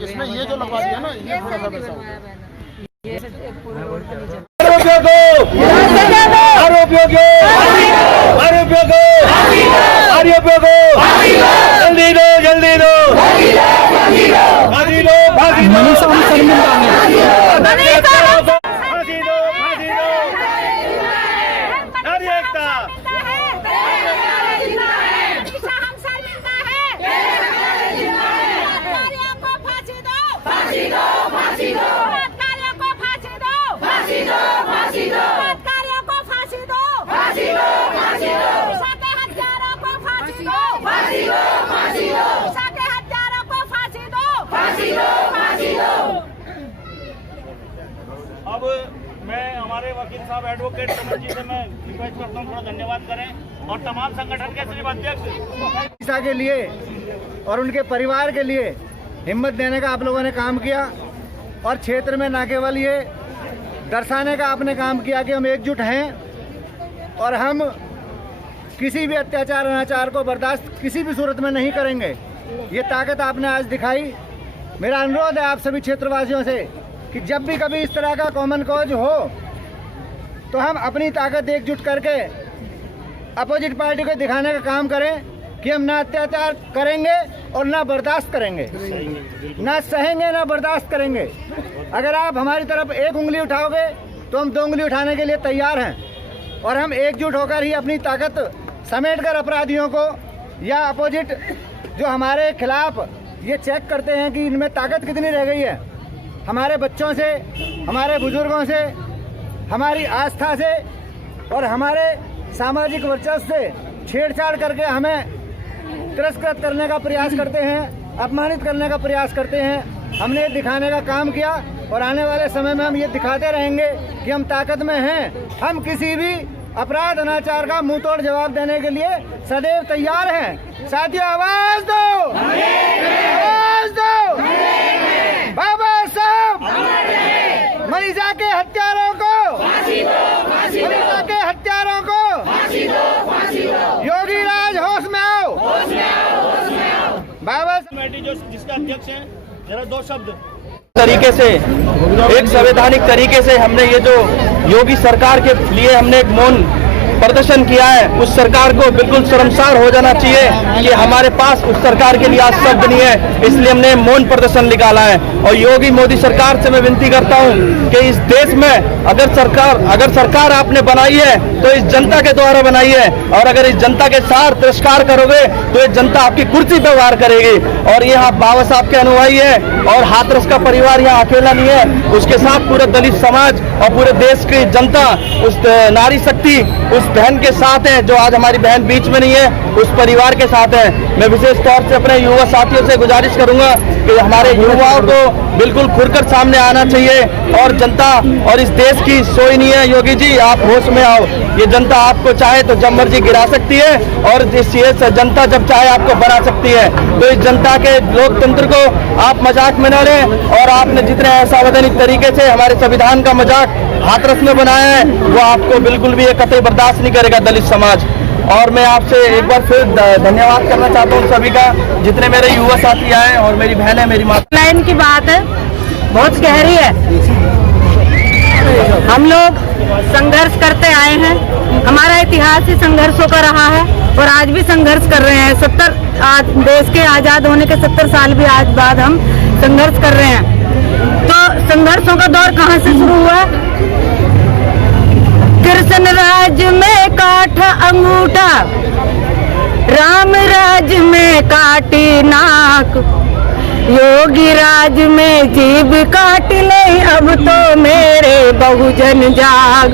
इसमें ये जो लगवा दिया ना, ये थोड़ा सा वैसा जल्दी दो, जल्दी दो, फांसी दो, फांसी दो, नारी एकता, अब मैं हमारे वकील साहब एडवोकेट कमल जी से मैं रिक्वेस्ट करता हूँ थोड़ा धन्यवाद करें और तमाम संगठन के सिर्फ अध्यक्ष के लिए और उनके परिवार के लिए हिम्मत देने का आप लोगों ने काम किया और क्षेत्र में न केवल ये दर्शाने का आपने काम किया कि हम एकजुट हैं और हम किसी भी अत्याचार अनाचार को बर्दाश्त किसी भी सूरत में नहीं करेंगे। ये ताकत आपने आज दिखाई। मेरा अनुरोध है आप सभी क्षेत्रवासियों से कि जब भी कभी इस तरह का कॉमन कॉज हो तो हम अपनी ताकत एकजुट करके अपोजिट पार्टी को दिखाने का काम करें कि हम ना अत्याचार करेंगे और ना बर्दाश्त करेंगे, ना सहेंगे ना बर्दाश्त करेंगे। अगर आप हमारी तरफ एक उंगली उठाओगे तो हम 2 उंगली उठाने के लिए तैयार हैं और हम एकजुट होकर ही अपनी ताकत समेटकर अपराधियों को या अपोजिट जो हमारे खिलाफ ये चेक करते हैं कि इनमें ताकत कितनी रह गई है, हमारे बच्चों से, हमारे बुजुर्गों से, हमारी आस्था से और हमारे सामाजिक वर्चस्व से छेड़छाड़ करके हमें तिरस्कृत करने का प्रयास करते हैं, अपमानित करने का प्रयास करते हैं। हमने ये दिखाने का काम किया और आने वाले समय में हम ये दिखाते रहेंगे कि हम ताकत में हैं। हम किसी भी अपराध अनाचार का मुंह तोड़ जवाब देने के लिए सदैव तैयार हैं। साथियों आवाज दो, आवाज दो। बाबा साहब मनीषा के हत्यारों को, मनीषा के हत्यारों को, योगी राज होश में आओ। बाबा कमेटी जो जिसका अध्यक्ष है, जरा 2 शब्द तरीके से, एक संवैधानिक तरीके से हमने ये जो योगी सरकार के लिए हमने एक मौन प्रदर्शन किया है, उस सरकार को बिल्कुल शर्मसार हो जाना चाहिए कि हमारे पास उस सरकार के लिए आज शब्द नहीं है, इसलिए हमने मौन प्रदर्शन निकाला है। और योगी मोदी सरकार से मैं विनती करता हूं कि इस देश में अगर सरकार आपने बनाई है तो इस जनता के द्वारा बनाई है, और अगर इस जनता के साथ तिरस्कार करोगे तो ये जनता आपकी कुर्सी पे वार करेगी। और ये आप बाबा साहब के अनुयायी है और हाथरस का परिवार यहाँ अकेला नहीं है, उसके साथ पूरे दलित समाज और पूरे देश की जनता उस नारी शक्ति उस बहन के साथ है जो आज हमारी बहन बीच में नहीं है, उस परिवार के साथ है। मैं विशेष तौर से अपने युवा साथियों से गुजारिश करूंगा कि हमारे युवाओं को बिल्कुल खुलकर सामने आना चाहिए और जनता और इस देश की सोई नहीं है। योगी जी आप होश में आओ, ये जनता आपको चाहे तो जब मर्जी गिरा सकती है और इस जनता जब चाहे आपको बना सकती है। तो इस जनता के लोकतंत्र को आप मजाक में न लें और आपने जितने असंवैधानिक तरीके से हमारे संविधान का मजाक हाथरस में बनाया है वो आपको बिल्कुल भी कतई बर्दाश्त नहीं करेगा दलित समाज। और मैं आपसे एक बार फिर धन्यवाद करना चाहता हूँ सभी का, जितने मेरे युवा साथी आए और मेरी बहन है, मेरी माँ। लाइन की बात है, बहुत गहरी है। हम लोग संघर्ष करते आए हैं, हमारा इतिहास ही संघर्षों का रहा है और आज भी संघर्ष कर रहे हैं। आज देश के आजाद होने के 70 साल भी आज बाद हम संघर्ष कर रहे हैं। तो संघर्षों का दौर कहाँ से शुरू हुआ? कृष्ण राज में काठ अंगूठा, राम राज में काटी नाक, योगी राज में जीभ काट ले अब तो मेरे बहुजन जाग।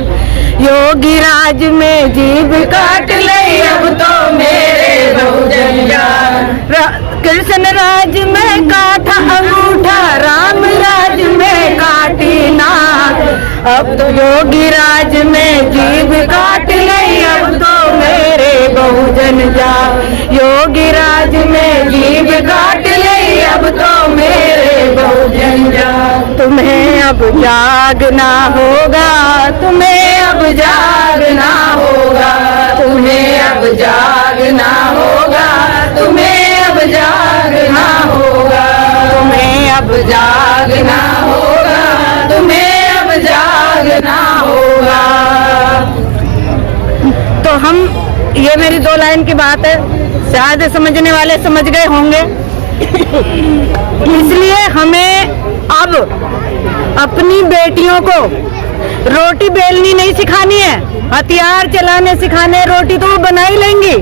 योगी राज में जीभ काट ले अब तो मेरे बहुजन जाग। कृष्ण राज में काठ अंगूठा, राम राज में काटी नाक, अब तो योगी राज में जीभ काट ले अब तो मेरे बहुजन जाग। योगी राज में जीभ काट ले अब तो मेरे बहुजन जाग। तुम्हें अब जागना होगा, तुम्हें अब जागना होगा, तुम्हें अब जागना होगा, तुम्हें अब जागना होगा, तुम्हें अब अब जागना होगा, तुम्हें अब जागना होगा। तो हम, ये मेरी 2 लाइन की बात है, शायद समझने वाले समझ गए होंगे। इसलिए हमें अब अपनी बेटियों को रोटी बेलनी नहीं सिखानी है, हथियार चलाने सिखाने। रोटी तो वो बना ही लेंगी,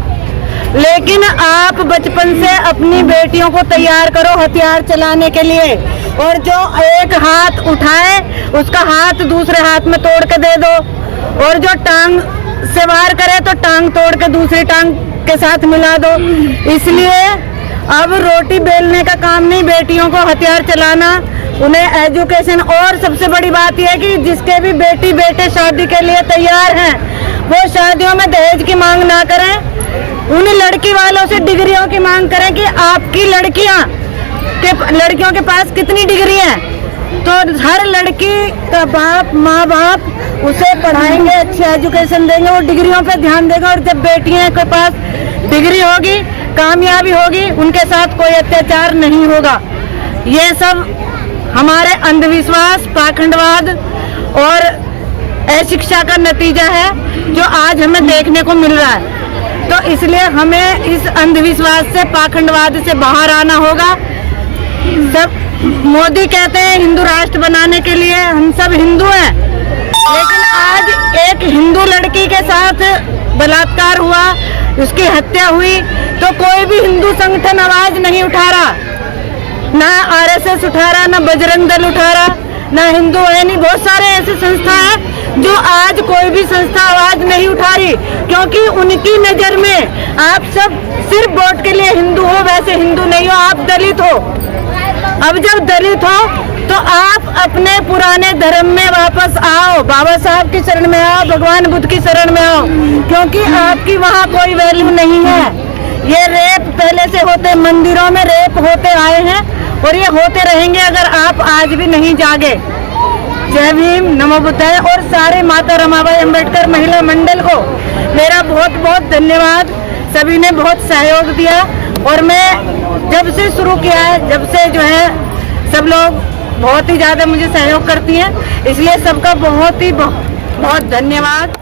लेकिन आप बचपन से अपनी बेटियों को तैयार करो हथियार चलाने के लिए। और जो एक हाथ उठाए उसका हाथ दूसरे हाथ में तोड़ के दे दो, और जो टांग से वार करे तो टांग तोड़ के दूसरी टांग के साथ मिला दो। इसलिए अब रोटी बेलने का काम नहीं, बेटियों को हथियार चलाना, उन्हें एजुकेशन। और सबसे बड़ी बात यह है कि जिसके भी बेटी बेटे शादी के लिए तैयार हैं, वो शादियों में दहेज की मांग ना करें, उन लड़की वालों से डिग्रियों की मांग करें कि आपकी लड़कियों के पास कितनी डिग्री है। तो हर लड़की का बाप माँ बाप उसे पढ़ाएंगे, अच्छी एजुकेशन देंगे, वो डिग्रियों पे ध्यान देगा। और जब बेटियों के पास डिग्री होगी, कामयाबी होगी, उनके साथ कोई अत्याचार नहीं होगा। ये सब हमारे अंधविश्वास, पाखंडवाद और अशिक्षा का नतीजा है जो आज हमें देखने को मिल रहा है। तो इसलिए हमें इस अंधविश्वास से, पाखंडवाद से बाहर आना होगा। सब मोदी कहते हैं हिंदू राष्ट्र बनाने के लिए, हम सब हिंदू हैं, लेकिन आज एक हिंदू लड़की के साथ बलात्कार हुआ, उसकी हत्या हुई, तो कोई भी हिंदू संगठन आवाज नहीं उठा रहा, ना आरएसएस उठा रहा, ना बजरंग दल उठा रहा, ना हिंदू है नहीं। बहुत सारे ऐसे संस्था हैं जो आज कोई भी संस्था आवाज नहीं उठा रही, क्योंकि उनकी नजर में आप सब सिर्फ वोट के लिए हिंदू हो, वैसे हिंदू नहीं हो, आप दलित हो। अब जब दलित हो तो आप अपने पुराने धर्म में वापस आओ, बाबा साहब की शरण में आओ, भगवान बुद्ध की शरण में आओ, क्योंकि आपकी वहाँ कोई वैल्यू नहीं है। ये रेप पहले से होते, मंदिरों में रेप होते आए हैं और ये होते रहेंगे अगर आप आज भी नहीं जागे। जय भीम, नमो बुद्धाय। और सारे माता रमाबाई अंबेडकर महिला मंडल को मेरा बहुत बहुत धन्यवाद। सभी ने बहुत सहयोग दिया और मैं जब से शुरू किया है, जब से जो है सब लोग बहुत ही ज़्यादा मुझे सहयोग करती हैं, इसलिए सबका बहुत ही बहुत धन्यवाद।